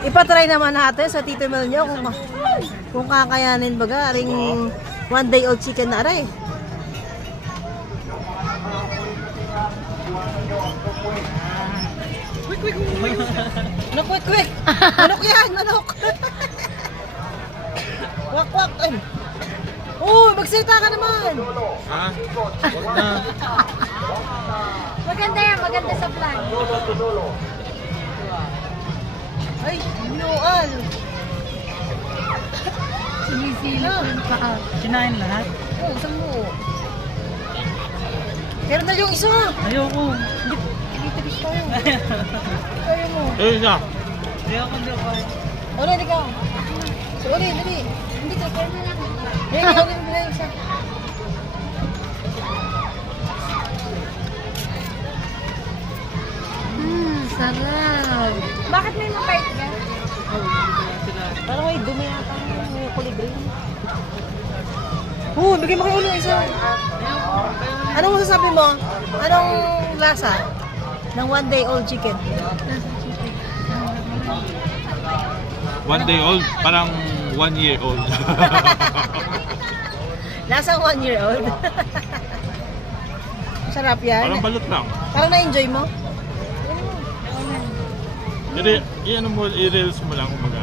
Ipatry naman natin sa Tito Mel nyo kung kakayanin baga ring 1 day old chicken na aray. Quick. Ano quick? Manok yan, manok. Wak. Ay. Oh, magsalita ka naman. Ha? Wag na. Maganda yan, maganda sa vlog. Ay, binuan. Sinisilo yung paa. Kinain lahat? Oh, saan mo? Pero na yung isa. Ayoko. Tibis tayo. Kaya mo. Isa. Ayoko. Wala, hindi ka. Sorry, dali. Hindi ka, pero na lang. Hey, ikaw din bila isa. Sarap. Bakit may mapait ka? Parang may dumi yata yung kulibre. Bigyan mo kayo ulit isa. Anong masasabi mo? Anong lasa ng 1 day old chicken? 1 day old, parang 1 year old. Lasang 1 year old. Sarap yan. Parang balot lang. Parang na-enjoy mo? Kasi, i-reels mo lang kumaga.